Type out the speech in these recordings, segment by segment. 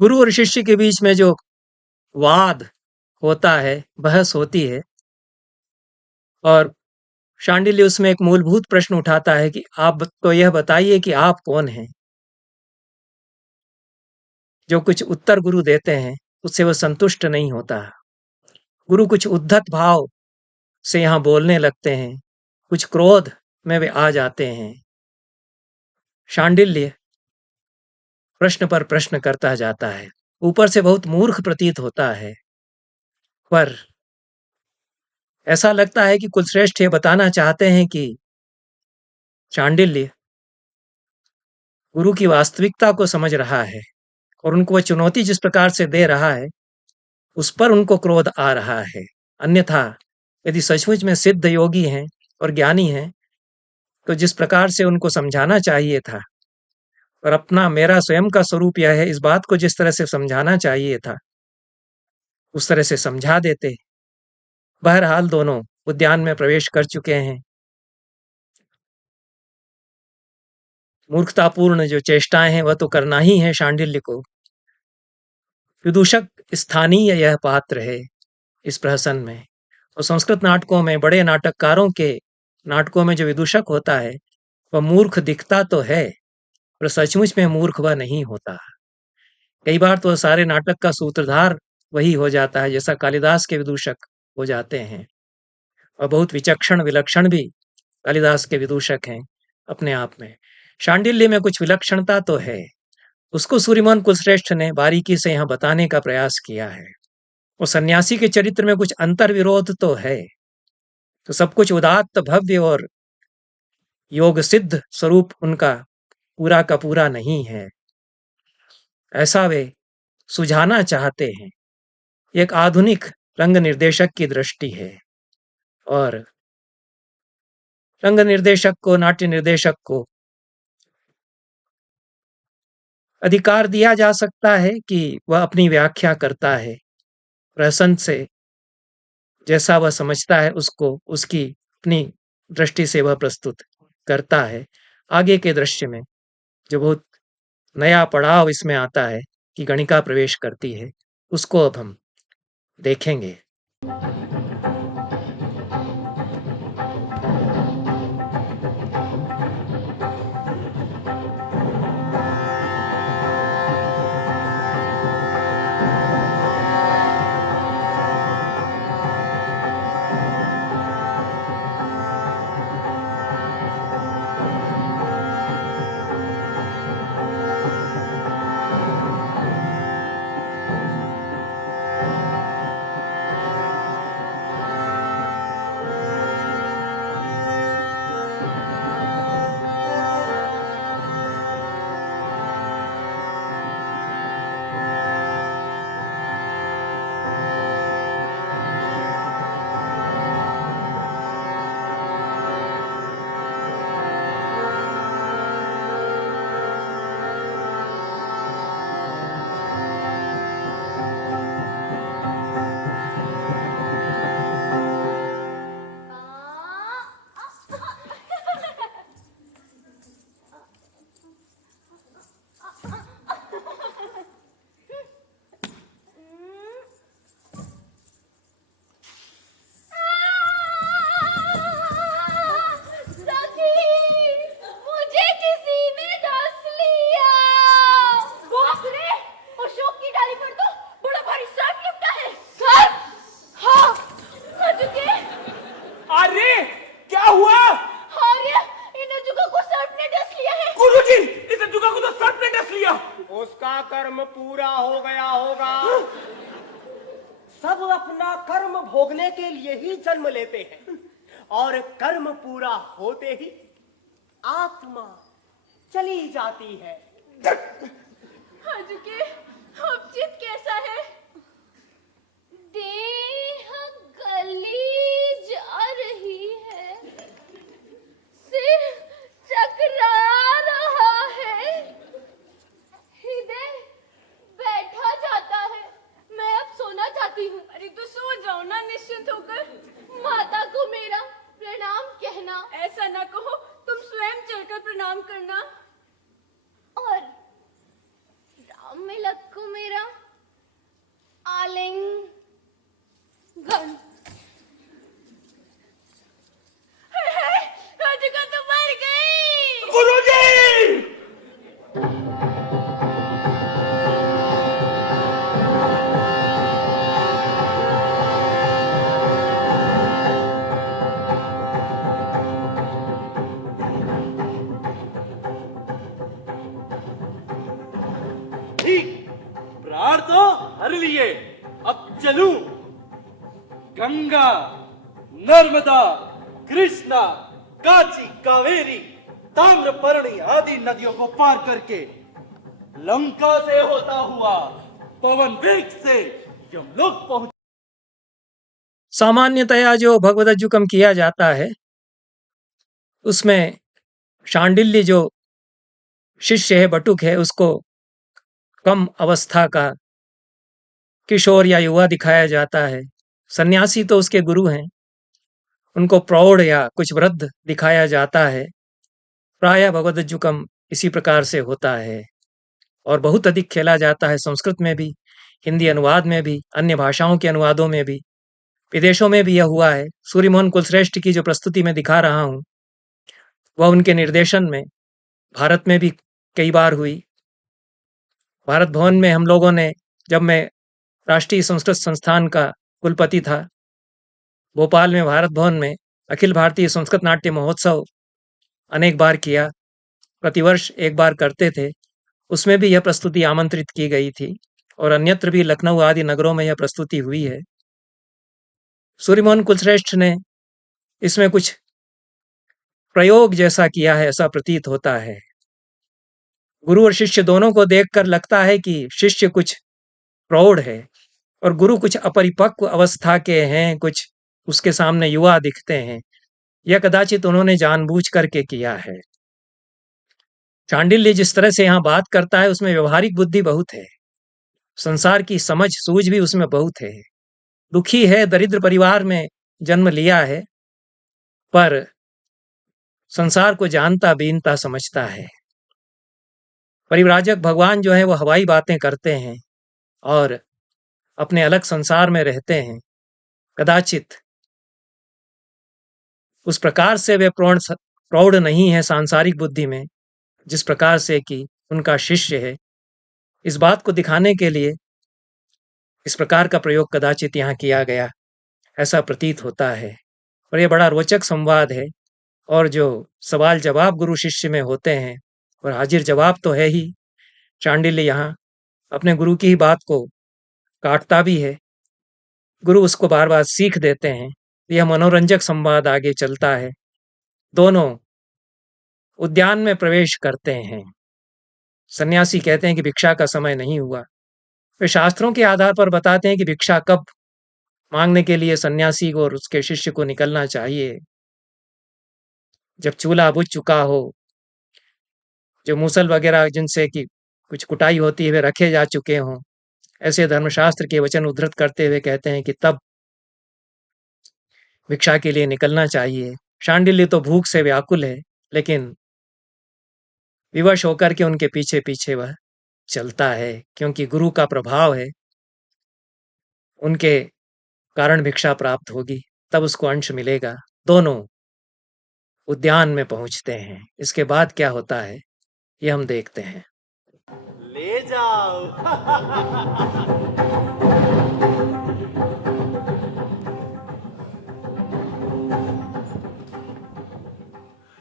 गुरु और शिष्य के बीच में जो वाद होता है, बहस होती है, और शांडिल्य उसमें एक मूलभूत प्रश्न उठाता है कि आप तो यह बताइए कि आप कौन हैं? जो कुछ उत्तर गुरु देते हैं, उससे वह संतुष्ट नहीं होता। गुरु कुछ उद्धत भाव से यहाँ बोलने लगते हैं, कुछ क्रोध में वे आ जाते हैं। शांडिल्य प्रश्न पर प्रश्न करता जाता है। ऊपर से बहुत मूर्ख प्रतीत होता है, पर ऐसा लगता है कि कुलश्रेष्ठ ये बताना चाहते हैं कि शांडिल्य गुरु की वास्तविकता को समझ रहा है और उनको वह चुनौती जिस प्रकार से दे रहा है, उस पर उनको क्रोध आ रहा है। अन्यथा यदि सचमुच में सिद्ध योगी हैं और ज्ञानी हैं, तो जिस प्रकार से उनको समझाना चाहिए था और अपना मेरा स्वयं का स्वरूप यह है, इस बात को जिस तरह से समझाना चाहिए था, उस तरह से समझा देते। बहरहाल दोनों उद्यान में प्रवेश कर चुके हैं। मूर्खतापूर्ण जो चेष्टाएं हैं वह तो करना ही है शांडिल्य को। विदूषक स्थानीय यह पात्र है इस प्रहसन में। और संस्कृत नाटकों में, बड़े नाटककारों के नाटकों में जो विदूषक होता है, वह मूर्ख दिखता तो है, पर सचमुच में मूर्ख वह नहीं होता। कई बार तो सारे नाटक का सूत्रधार वही हो जाता है, जैसा कालिदास के विदूषक हो जाते हैं। और बहुत विचक्षण विलक्षण भी कालिदास के विदूषक हैं अपने आप में। शांडिल्य में कुछ विलक्षणता तो है, उसको सूर्यमोहन कुलश्रेष्ठ ने बारीकी से यहाँ बताने का प्रयास किया है। और सन्यासी के चरित्र में कुछ अंतर विरोध तो है, तो सब कुछ उदात्त भव्य और योग सिद्ध स्वरूप उनका पूरा का पूरा नहीं है, ऐसा वे सुझाना चाहते हैं। एक आधुनिक रंग निर्देशक की दृष्टि है, और रंग निर्देशक को, नाट्य निर्देशक को अधिकार दिया जा सकता है कि वह अपनी व्याख्या करता है, प्रहसन से जैसा वह समझता है उसको उसकी अपनी दृष्टि से वह प्रस्तुत करता है। आगे के दृश्य में जो बहुत नया पड़ाव इसमें आता है कि गणिका प्रवेश करती है, उसको अब हम देखेंगे। उसका कर्म पूरा हो गया होगा। सब अपना कर्म भोगने के लिए ही जन्म लेते हैं, और कर्म पूरा होते ही आत्मा चली जाती है। हजुके, अपचित कैसा है? देह गली जा रही है, सिर चकरा रहा है, हृदय बैठा जाता है। मैं अब सोना चाहती हूँ। अरे तो सो जाओ ना निश्चिंत होकर। माता को मेरा प्रणाम कहना। ऐसा ना कहो, तुम स्वयं चलकर प्रणाम करना। और राम मिला ठीक, प्राण तो हर लिए। अब चलूं। गंगा, नर्मदा, कृष्णा, कांची, कावेरी, ताम्रपर्णी आदि नदियों को पार करके लंका से होता हुआ पवन वेग से यमलोक पहुंच। सामान्यतया जो भगवदज्जुकम किया जाता है उसमें शांडिल्य जो शिष्य है, बटुक है, उसको कम अवस्था का किशोर या युवा दिखाया जाता है। सन्यासी तो उसके गुरु हैं, उनको प्रौढ़ या कुछ वृद्ध दिखाया जाता है। प्रायः भगवदज्जुकम इसी प्रकार से होता है और बहुत अधिक खेला जाता है, संस्कृत में भी, हिंदी अनुवाद में भी, अन्य भाषाओं के अनुवादों में भी, विदेशों में भी यह हुआ है। सूर्यमोहन कुलश्रेष्ठ की जो प्रस्तुति मैं दिखा रहा हूँ वह उनके निर्देशन में भारत में भी कई बार हुई। भारत भवन में हम लोगों ने, जब मैं राष्ट्रीय संस्कृत संस्थान का कुलपति था, भोपाल में भारत भवन में अखिल भारतीय संस्कृत नाट्य महोत्सव अनेक बार किया, प्रतिवर्ष एक बार करते थे। उसमें भी यह प्रस्तुति आमंत्रित की गई थी और अन्यत्र भी लखनऊ आदि नगरों में यह प्रस्तुति हुई है। सूर्यमोहन कुलश्रेष्ठ ने इसमें कुछ प्रयोग जैसा किया है, ऐसा प्रतीत होता है। गुरु और शिष्य दोनों को देखकर लगता है कि शिष्य कुछ प्रौढ़ है और गुरु कुछ अपरिपक्व अवस्था के हैं, कुछ उसके सामने युवा दिखते हैं। यह कदाचित उन्होंने जानबूझ करके किया है। चांडिल्य जिस तरह से यहाँ बात करता है उसमें व्यवहारिक बुद्धि बहुत है, संसार की समझ सूझ भी उसमें बहुत है। दुखी है, दरिद्र परिवार में जन्म लिया है, पर संसार को जानता बीनता समझता है। परिव्राजक भगवान जो है वो हवाई बातें करते हैं और अपने अलग संसार में रहते हैं। कदाचित उस प्रकार से वे प्रौढ़ नहीं है सांसारिक बुद्धि में जिस प्रकार से कि उनका शिष्य है। इस बात को दिखाने के लिए इस प्रकार का प्रयोग कदाचित यहाँ किया गया, ऐसा प्रतीत होता है। और यह बड़ा रोचक संवाद है और जो सवाल जवाब गुरु शिष्य में होते हैं और हाजिर जवाब तो है ही। चांडिल्य यहाँ अपने गुरु की ही बात को काटता भी है, गुरु उसको बार बार सीख देते हैं। यह मनोरंजक संवाद आगे चलता है। दोनों उद्यान में प्रवेश करते हैं। सन्यासी कहते हैं कि भिक्षा का समय नहीं हुआ। वे शास्त्रों के आधार पर बताते हैं कि भिक्षा कब मांगने के लिए सन्यासी को और उसके शिष्य को निकलना चाहिए। जब चूल्हा बुझ चुका हो, जो मूसल वगैरह जिनसे कि कुछ कुटाई होती है वे रखे जा चुके हों, ऐसे धर्मशास्त्र के वचन उद्धृत करते हुए कहते हैं कि तब भिक्षा के लिए निकलना चाहिए। शांडिल्य तो भूख से व्याकुल है, लेकिन विवश होकर के उनके पीछे पीछे वह चलता है, क्योंकि गुरु का प्रभाव है, उनके कारण भिक्षा प्राप्त होगी, तब उसको अंश मिलेगा। दोनों उद्यान में पहुंचते हैं। इसके बाद क्या होता है ये हम देखते हैं। ले जाओ।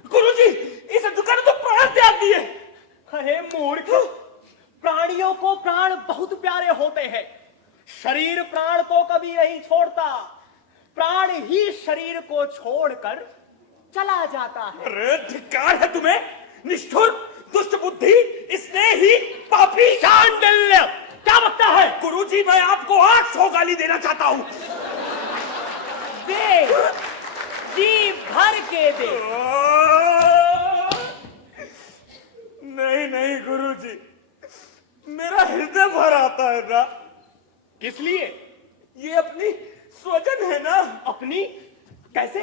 गुरुजी, इस दुकान तो प्राण त्याग दिए। अरे मूर्ख, प्राणियों को प्राण बहुत प्यारे होते हैं। शरीर प्राण को कभी नहीं छोड़ता, प्राण ही शरीर को छोड़कर चला जाता है। अरे धिक्कार है तुम्हें, निष्ठुर, दुष्ट बुद्धि, स्नेही, पापी। शांडिल्य, क्या बकता है? गुरुजी, मैं आपको 800 गाली देना चाहता हूँ। दे, जी भर के दे। नहीं नहीं गुरुजी, मेरा हृदय भर आता है ना। किस लिए? ये अपनी स्वजन है ना। अपनी? कैसे?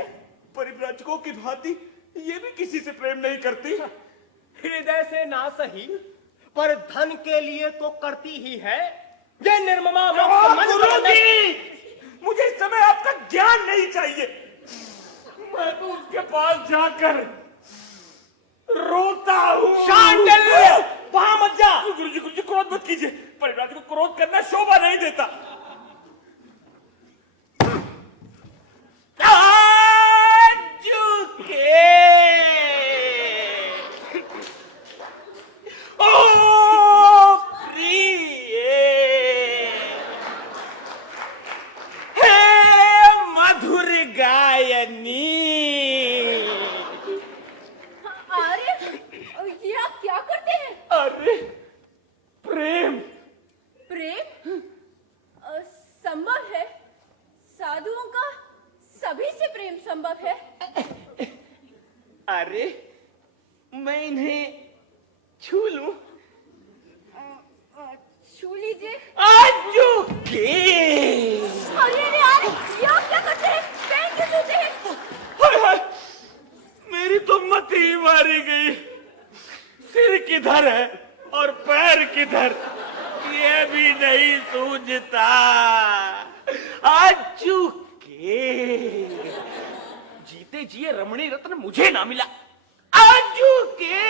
परिव्राजकों की भांति ये भी किसी से प्रेम नहीं करती। हृदय से ना सही, पर धन के लिए तो करती ही है। ये निर्ममा गुरुजी, मुझे इस समय आपका ज्ञान नहीं चाहिए। मैं तो उसके पास जाकर रोता हूँ। शांडिल्य, वहां मत जा। गुरुजी क्रोध मत कीजिए, परिव्राजक को क्रोध करना शोभा नहीं देता। ओ प्रिय, हे मधुर गायनी। अरे ये आप क्या करते हैं? अरे प्रेम। प्रेम संभव है, साधुओं का सभी से प्रेम संभव है। अरे मैं इन्हें छू लूं? छू लीजिए। आजू के। अरे ये आप क्या करते हैं? पैर क्यों छूते हैं? हाय हाय, मेरी तो मत ही मारी गई। सिर किधर है और पैर किधर, ये भी नहीं सूझता। आजू के जीते जिए रमणी रत्न मुझे ना मिला। आजू के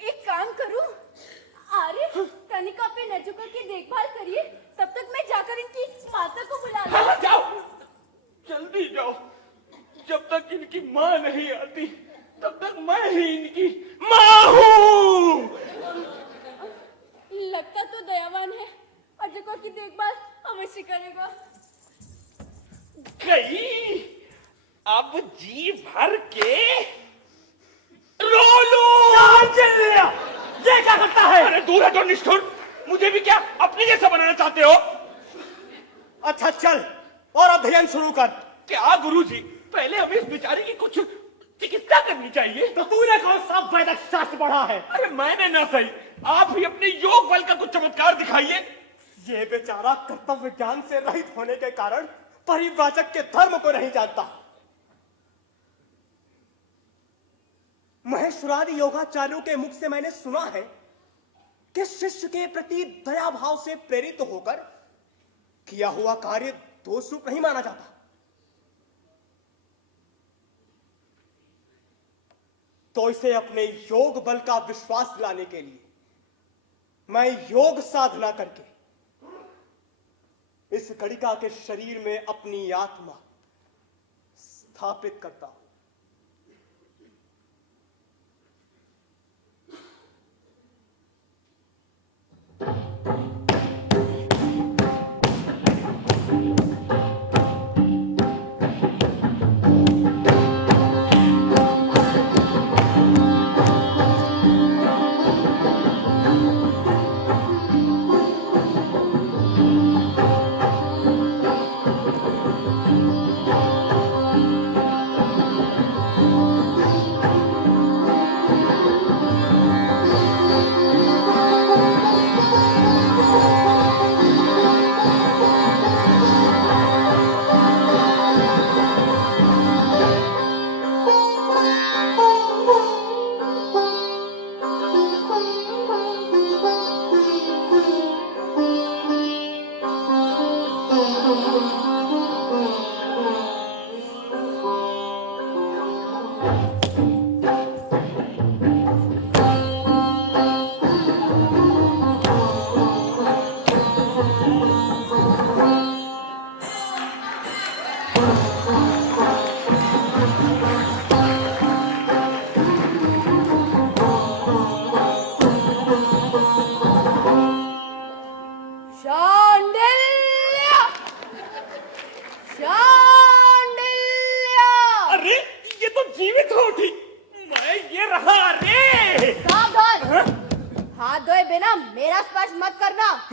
एक काम करूं? अरे कनिका पे नजुका की देखभाल करिए, तब तक मैं जाकर इनकी माता को बुला लूं। हाँ, जाओ, जल्दी जाओ। जब तक इनकी माँ नहीं आती तब तक मैं ही इनकी माँ हूँ। लगता तो दयावान है, अजका की देखभाल अवश्य करेगा। गई, अब जी भर के रो लो। ये क्या करता है? अरे दूर हटो निष्ठुर, मुझे भी क्या अपने जैसा बनाना चाहते हो? अच्छा चल और अध्ययन शुरू कर। क्या गुरुजी, पहले हमें इस बेचारे की कुछ चिकित्सा करनी चाहिए। तो तूने कौन सा वैदिक शास्त्र पढ़ा है? अरे मैंने ना सही, आप भी अपने योग बल का कुछ चमत्कार दिखाइए। ये बेचारा कर्तव्य ज्ञान से रहित होने के कारण परिव्राजक के धर्म को नहीं जानता। महेश्वरादि योगाचार्यों के मुख से मैंने सुना है कि शिष्य के प्रति दया भाव से प्रेरित होकर किया हुआ कार्य दोष रूप नहीं माना जाता। तो इसे अपने योग बल का विश्वास दिलाने के लिए मैं योग साधना करके इस गणिका के शरीर में अपनी आत्मा स्थापित करता हूं।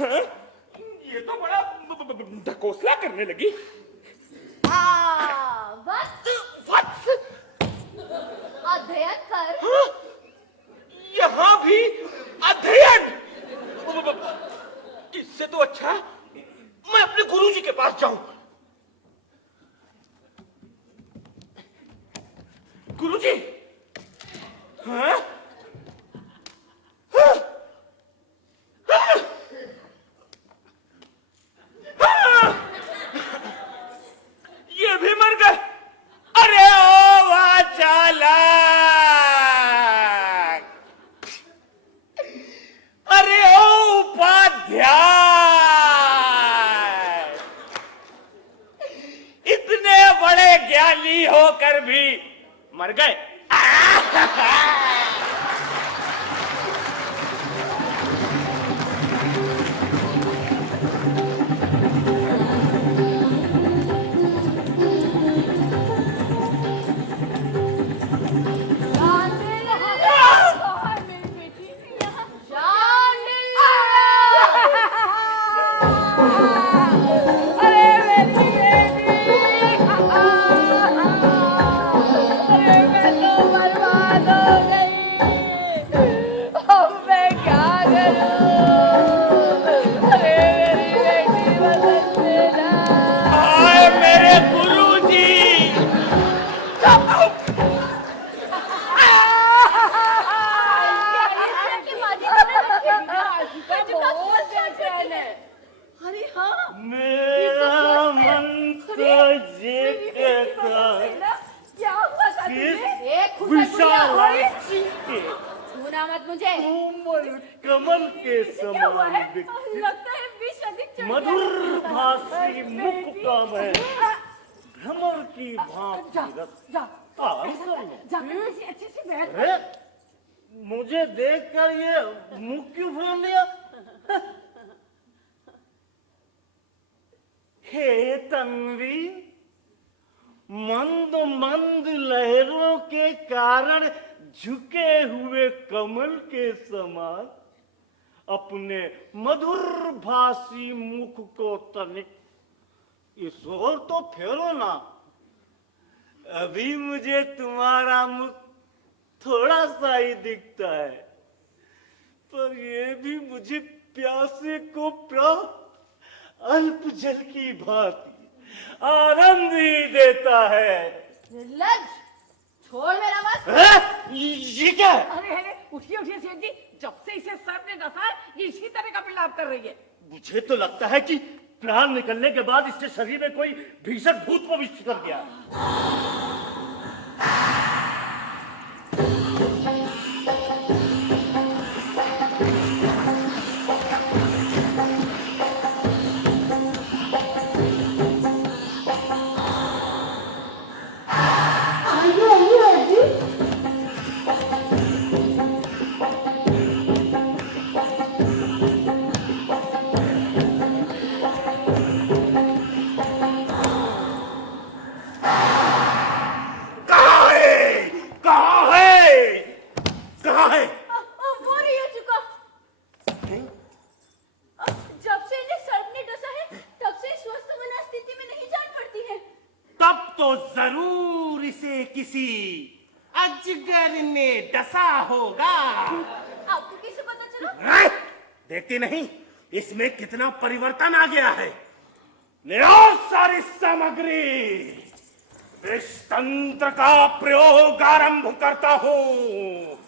ये तो बड़ा ढकोसला करने लगी। वत्स अध्ययन कर। हाँ? यहाँ भी अध्ययन? इससे तो अच्छा मैं अपने गुरुजी के पास जाऊं। गुरुजी, हाँ? हाँ? हाँ? हाँ? ये भी मर गए। अरे ओ वाचाला, मर गए। हाय मेरे गुरुजी। अरे हाँ, मेरा मन तो ये कहता क्या हुआ किस विशालाक्षी के छूना मत मुझे। कोमल कमल के क्या हुआ समान है? दिखती लगता है विष अधिक चढ़ गया। मधुर भाषी मुख का मैं भ्रमर की भांति रखता अच्छे से बैठ। अरे मुझे देखकर ये मुख क्यों फोड़ लिया? हे तन्वी, मंद मंद लहरों के कारण झुके हुए कमल के समान अपने मधुर भाषी मुख को तनिक इस ओर तो फेरो ना। अभी मुझे तुम्हारा मुख थोड़ा सा ही दिखता है, पर ये भी मुझे प्यासे को प्राप्त अल्प जल की भांति आनंद ही देता है। निर्लज्ज, छोड़ मेरा मत। ये क्या है? अरे उठिए उठिए सेठ जी, जब से इसे सर ने डसा है ये इसी तरह का विलाप कर रही है। मुझे तो लगता है कि प्राण निकलने के बाद इसके शरीर में कोई भीषण भूत प्रविष्ट कर गया। जरूर इसे किसी अजगर ने डसा होगा। आपको कैसे पता चला? देखती नहीं इसमें कितना परिवर्तन आ गया है। ले आओ सारी सामग्री, इस तंत्र का प्रयोग आरंभ करता हूं।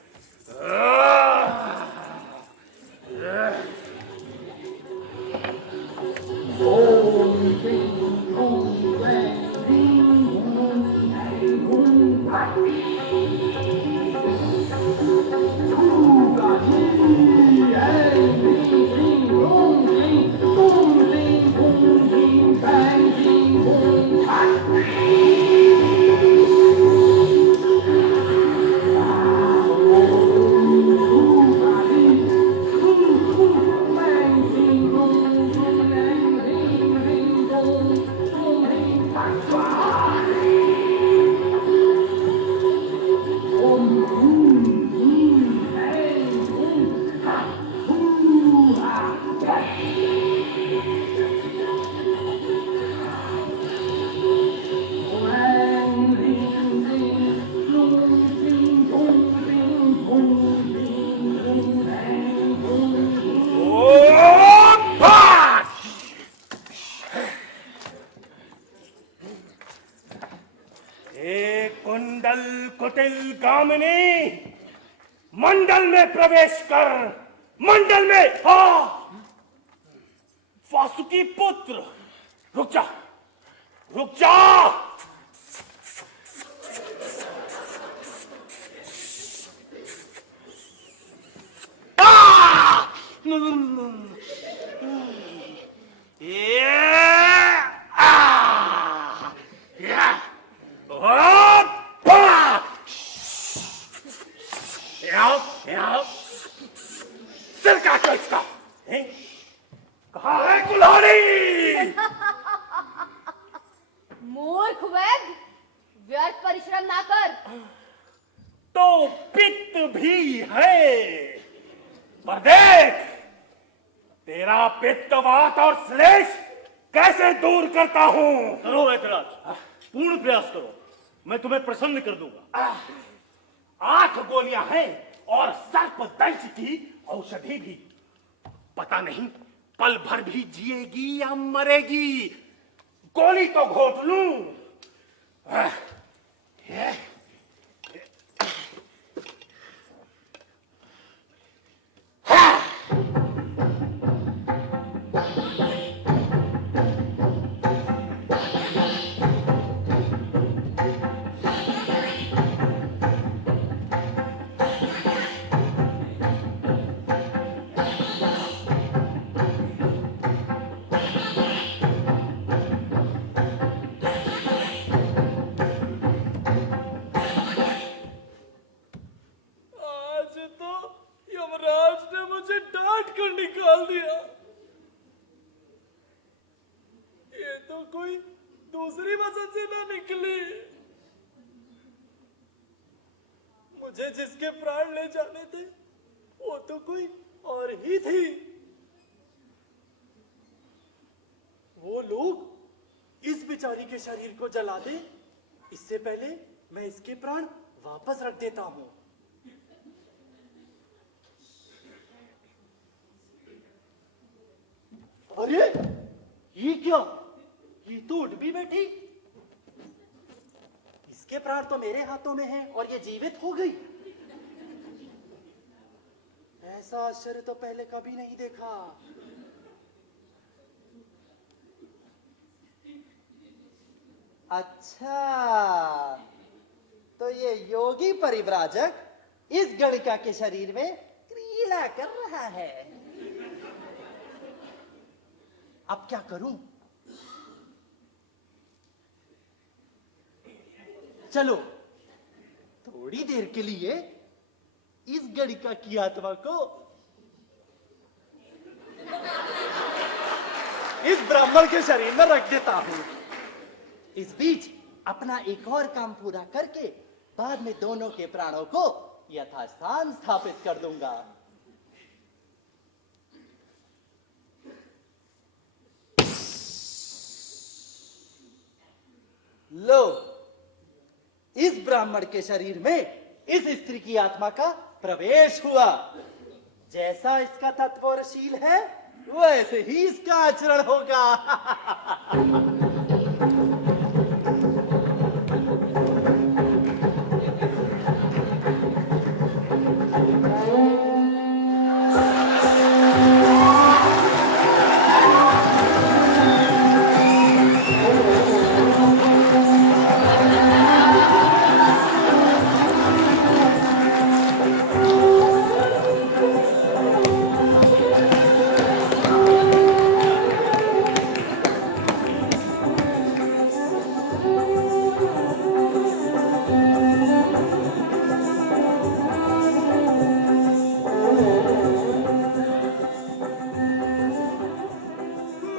कुंडल कुटिल गामिनी, मंडल में प्रवेश कर, मंडल में वासुकी पुत्र, रुक जा, रुक जा। सिर काट लो इसका। हैं? कहाँ है कुल्हाड़ी? मूर्ख वैद्य, व्यर्थ परिश्रम ना कर। तो पित्त भी है, पर देख तेरा पित्तवात और श्लेष कैसे दूर करता हूं। करो वैद्यराज, पूर्ण प्रयास करो, मैं तुम्हें प्रसन्न कर दूंगा। 8 गोलियां हैं और सर्पदंश की औषधि भी। पता नहीं पल भर भी जिएगी या मरेगी। गोली तो घोट लूं। आज तो यमराज ने मुझे डांट कर निकाल दिया। ये तो कोई दूसरी वजह से ना निकली। मुझे जिसके प्राण ले जाने थे वो तो कोई और ही थी। वो लोग इस बेचारी के शरीर को जला दे, इससे पहले मैं इसके प्राण वापस रख देता हूं। अरे ये क्या? ये तो उठ भी बैठी। इसके प्राण तो मेरे हाथों में हैं और ये जीवित हो गई। ऐसा आश्चर्य तो पहले कभी नहीं देखा। अच्छा, तो ये योगी परिव्राजक इस गणिका के शरीर में क्रीड़ा कर रहा है। अब क्या करूं? चलो थोड़ी देर के लिए इस गणिका की आत्मा को इस ब्राह्मण के शरीर में रख देता हूं। इस बीच अपना एक और काम पूरा करके बाद में दोनों के प्राणों को यथास्थान स्थापित कर दूंगा। लो, इस ब्राह्मण के शरीर में इस स्त्री की आत्मा का प्रवेश हुआ। जैसा इसका तत्वशील है वैसे ही इसका आचरण होगा।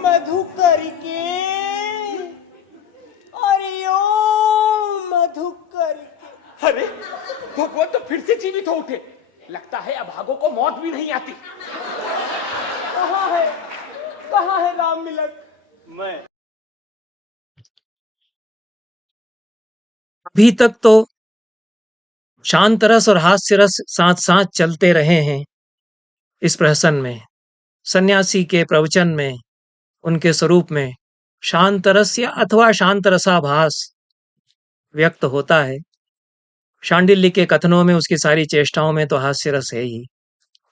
मधुकर के, अरे ओ मधुकर के। अरे भगवान तो फिर से जीवित हो उठे। लगता है अभागों को मौत भी नहीं आती। कहाँ है राम मिलक? मैं अभी तक तो शांत रस और हास्य रस साथ साथ चलते रहे हैं। इस प्रहसन में सन्यासी के प्रवचन में उनके स्वरूप में शांत रस या अथवा शांत रसाभास व्यक्त होता है। शांडिल्य के कथनों में उसकी सारी चेष्टाओं में तो हास्य रस है ही,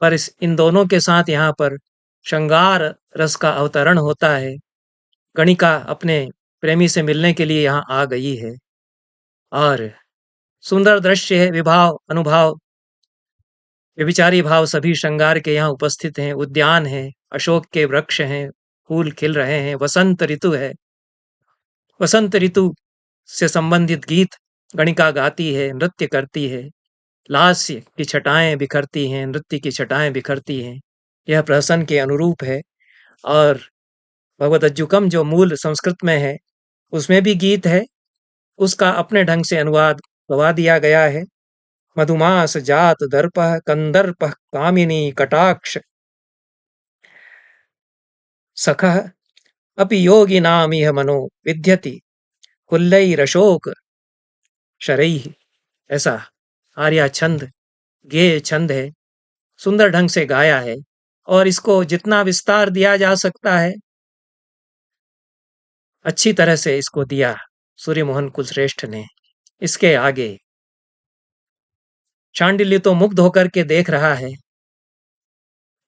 पर इन दोनों के साथ यहाँ पर श्रृंगार रस का अवतरण होता है। गणिका अपने प्रेमी से मिलने के लिए यहाँ आ गई है और सुंदर दृश्य है। विभाव अनुभाव व्यभिचारी भाव सभी श्रृंगार के यहाँ उपस्थित हैं। उद्यान है, अशोक के वृक्ष हैं, फूल खिल रहे हैं, वसंत ऋतु है। वसंत ऋतु से संबंधित गीत गणिका गाती है, नृत्य करती है। लास्य की छटाएं बिखरती हैं, नृत्य की छटाएं बिखरती हैं। यह प्रहसन के अनुरूप है। और भगवत अज्जुकम जो मूल संस्कृत में है उसमें भी गीत है, उसका अपने ढंग से अनुवाद गवा दिया गया है। मधुमास जात दर्पः कंदर्पः कामिनी कटाक्ष सखः अपि योगिनामिह मनो विद्यति कुल्लैरशोक शरैः। ऐसा आर्या छंद, गेय छंद है, सुंदर ढंग से गाया है। और इसको जितना विस्तार दिया जा सकता है अच्छी तरह से इसको दिया सूर्य मोहन कुलश्रेष्ठ ने। इसके आगे शांडिल्य तो मुग्ध होकर के देख रहा है,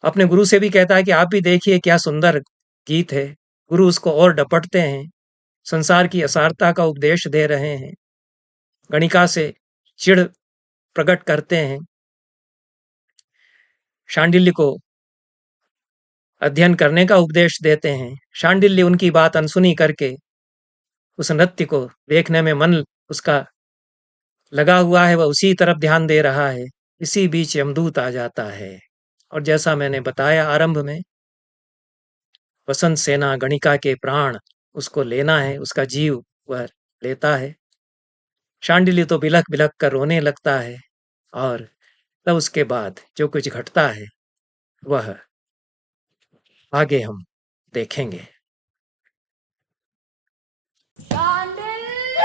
अपने गुरु से भी कहता है कि आप भी देखिए क्या सुंदर गीत है। गुरु उसको और डपटते हैं, संसार की असारता का उपदेश दे रहे हैं, गणिका से चिढ़ प्रकट करते हैं, शांडिल्य को अध्ययन करने का उपदेश देते हैं। शांडिल्य उनकी बात अनसुनी करके उस नृत्य को देखने में मन उसका लगा हुआ है, वह उसी तरफ ध्यान दे रहा है। इसी बीच यमदूत आ जाता है और जैसा मैंने बताया आरंभ में, वसंत सेना गणिका के प्राण उसको लेना है, उसका जीव वह लेता है। शांडिल्य तो बिलख बिलख कर रोने लगता है। और तब उसके बाद जो कुछ घटता है वह आगे हम देखेंगे। शांडिल्य!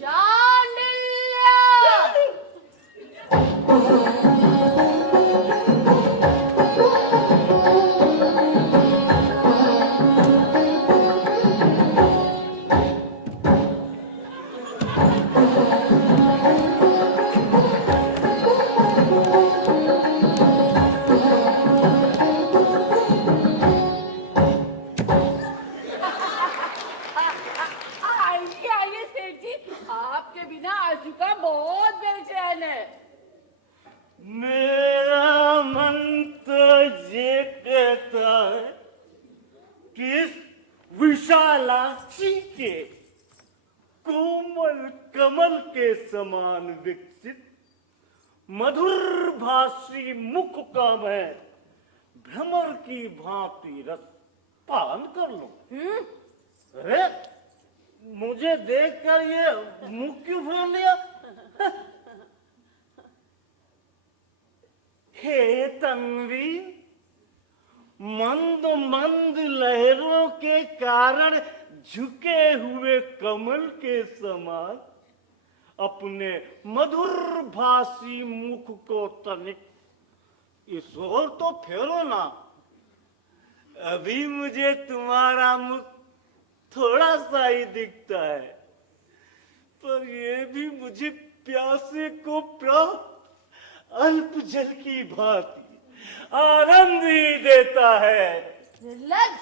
शांडिल्य! आइए आइए सेठ जी, आपके बिना आशुका बहुत बेचैन है। मेरा मन तो ये कहता है कि इस विशालाक्षी के कोमल कमल के समान विकसित मधुर भाषी मुख का मैं भ्रमर की भांति रस पान कर लूं। अरे मुझे देखकर ये मुख क्यों फोड़ लिया? हे तन्वी, मंद मंद लहरों के कारण झुके हुए कमल के समान अपने मधुर भाषी मुख को तनिक इस ओर तो फेरो ना। अभी मुझे तुम्हारा मुख थोड़ा सा ही दिखता है, पर ये भी मुझे प्यासे को अल्प जल की भांति आनंद ही देता है। निर्लज्ज!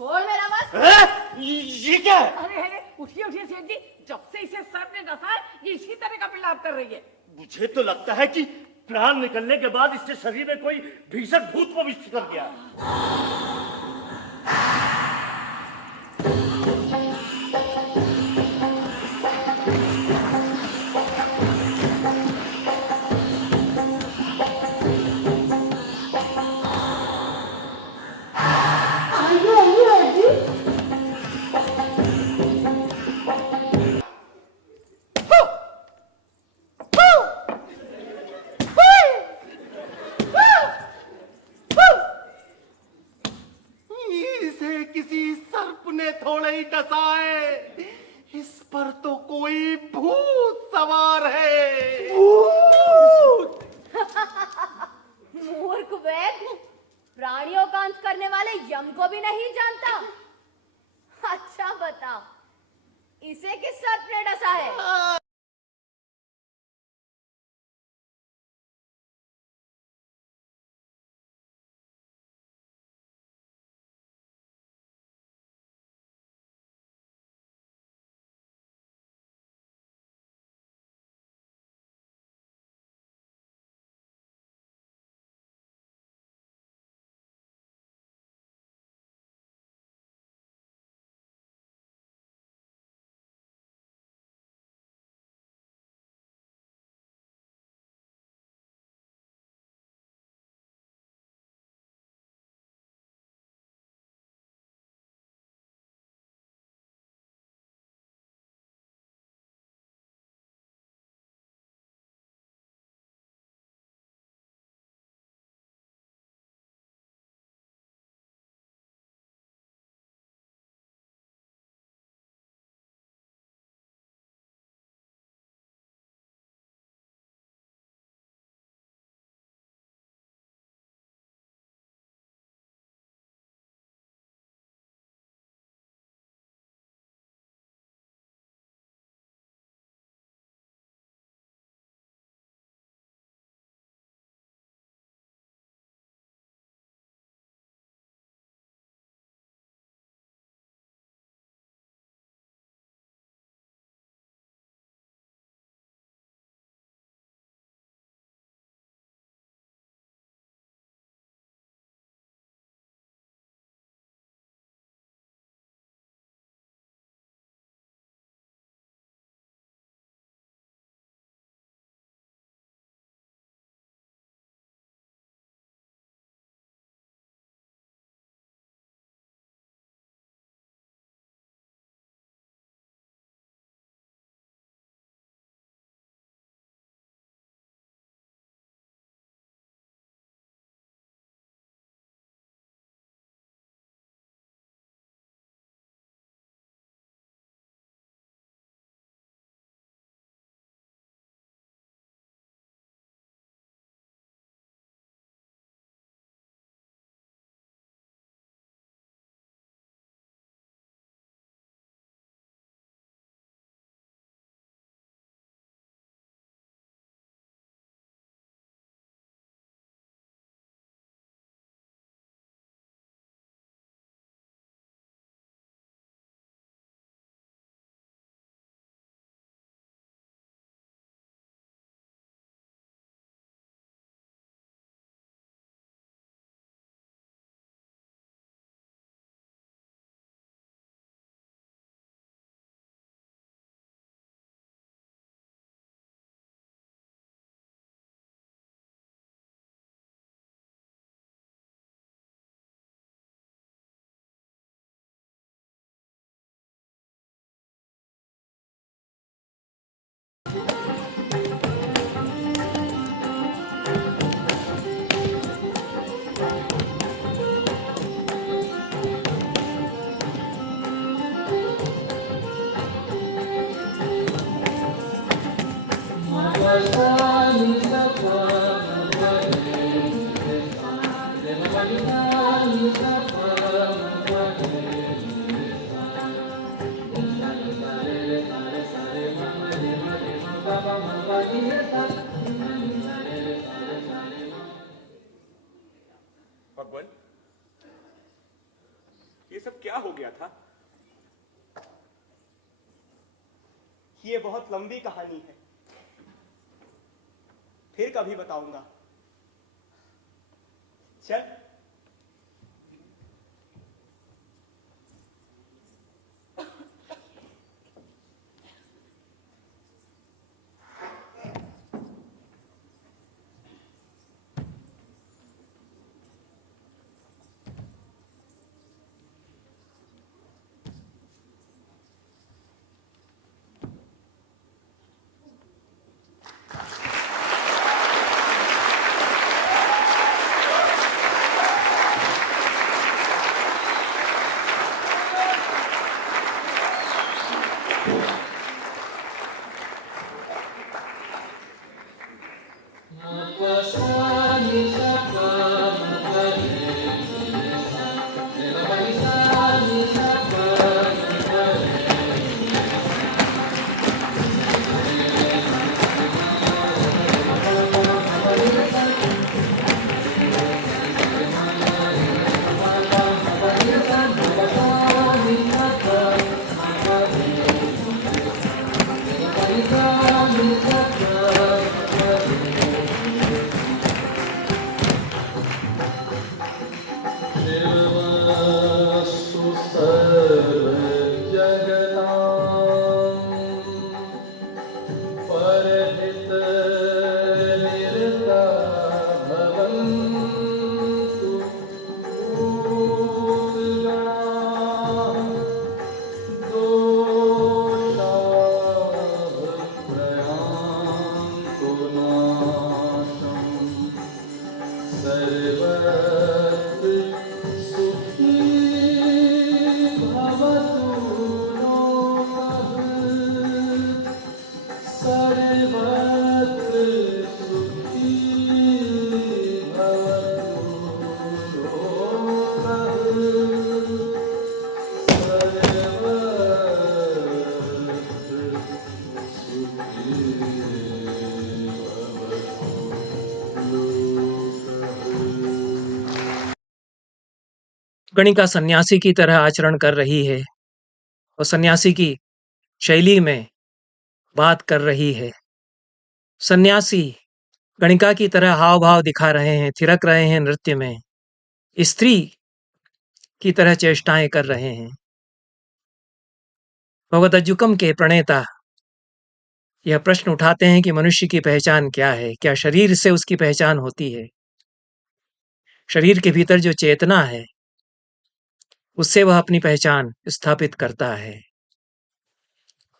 छोड़ मेरा बस। ये क्या है? अरे अरे उठिए उठिए सेठ जी, जब से इसे सर्प ने डसा है ये इसी तरह का विलाप कर रही है। मुझे तो लगता है कि प्राण निकलने के बाद इसके शरीर में कोई भीषण भूत प्रविष्ट कर गया। इसे किसी सर्प ने थोड़ा ही डसा है, इस पर तो कोई भूत सवार है। मूर्ख वैद! प्राणियों का अंत करने वाले यम को भी नहीं जानता। अच्छा बता, इसे किस सर्प ने डसा है? भगवान, ये सब क्या हो गया था? ये बहुत लंबी कहानी है, फिर कभी बताऊंगा। चल। गणिका सन्यासी की तरह आचरण कर रही है और सन्यासी की शैली में बात कर रही है। सन्यासी गणिका की तरह हाव भाव दिखा रहे हैं, थिरक रहे हैं नृत्य में, स्त्री की तरह चेष्टाएं कर रहे हैं। भगवद्गीता के प्रणेता यह प्रश्न उठाते हैं कि मनुष्य की पहचान क्या है? क्या शरीर से उसकी पहचान होती है? शरीर के भीतर जो चेतना है उससे वह अपनी पहचान स्थापित करता है,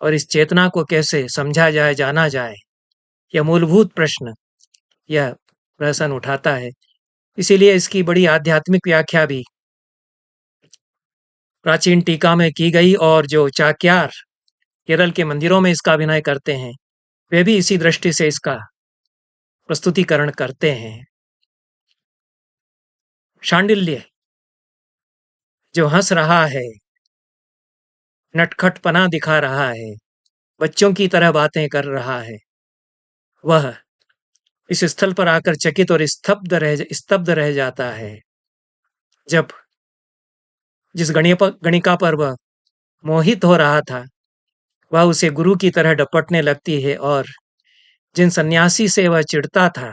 और इस चेतना को कैसे समझा जाए, जाना जाए, यह मूलभूत प्रश्न यह प्रहसन उठाता है। इसीलिए इसकी बड़ी आध्यात्मिक व्याख्या भी प्राचीन टीका में की गई, और जो चाक्यार केरल के मंदिरों में इसका अभिनय करते हैं वे भी इसी दृष्टि से इसका प्रस्तुतिकरण करते हैं। शांडिल्य जो हंस रहा है, नटखटपना दिखा रहा है, बच्चों की तरह बातें कर रहा है, वह इस स्थल पर आकर चकित और स्तब्ध रह जाता है। जब जिस गणिका पर वह मोहित हो रहा था वह उसे गुरु की तरह डपटने लगती है, और जिन सन्यासी से वह चिढ़ता था,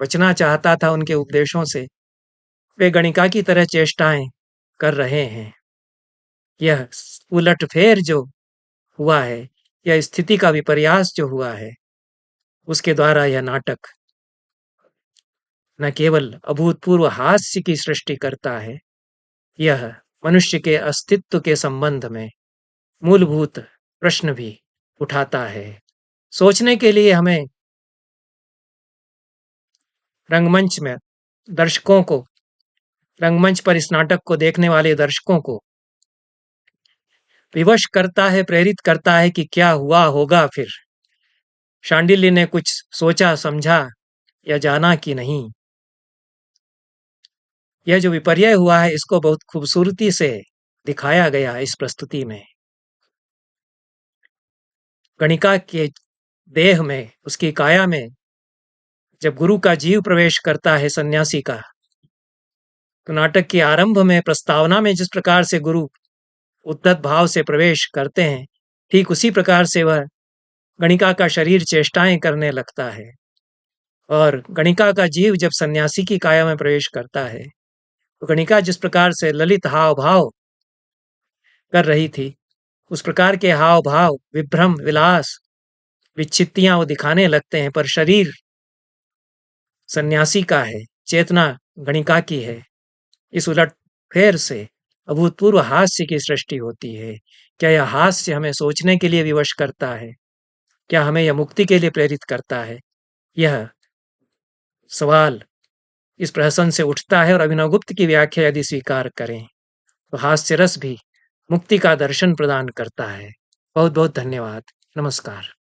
बचना चाहता था उनके उपदेशों से, वे गणिका की तरह चेष्टाएं कर रहे हैं। यह उलटफेर जो हुआ है, यह स्थिति का विपर्यास जो हुआ है, उसके द्वारा यह नाटक न केवल अभूतपूर्व हास्य की सृष्टि करता है, यह मनुष्य के अस्तित्व के संबंध में मूलभूत प्रश्न भी उठाता है। सोचने के लिए हमें रंगमंच में दर्शकों को, रंगमंच पर इस नाटक को देखने वाले दर्शकों को विवश करता है, प्रेरित करता है कि क्या हुआ होगा फिर शांडिल्य ने कुछ सोचा समझा या जाना कि नहीं। यह जो विपर्य हुआ है इसको बहुत खूबसूरती से दिखाया गया इस प्रस्तुति में। गणिका के देह में, उसकी काया में जब गुरु का जीव प्रवेश करता है सन्यासी का, तो नाटक के आरंभ में प्रस्तावना में जिस प्रकार से गुरु उद्धत भाव से प्रवेश करते हैं, ठीक उसी प्रकार से वह गणिका का शरीर चेष्टाएं करने लगता है। और गणिका का जीव जब सन्यासी की काया में प्रवेश करता है, तो गणिका जिस प्रकार से ललित हाव भाव कर रही थी, उस प्रकार के हाव भाव, विभ्रम, विलास, विच्छित्तियां वो दिखाने लगते हैं, पर शरीर सन्यासी का है, चेतना गणिका की है। इस उलट फेर से अभूतपूर्व हास्य की सृष्टि होती है। क्या यह हास्य हमें सोचने के लिए विवश करता है? क्या हमें यह मुक्ति के लिए प्रेरित करता है? यह सवाल इस प्रहसन से उठता है। और अभिनवगुप्त की व्याख्या यदि स्वीकार करें तो हास्य रस भी मुक्ति का दर्शन प्रदान करता है। बहुत बहुत धन्यवाद। नमस्कार।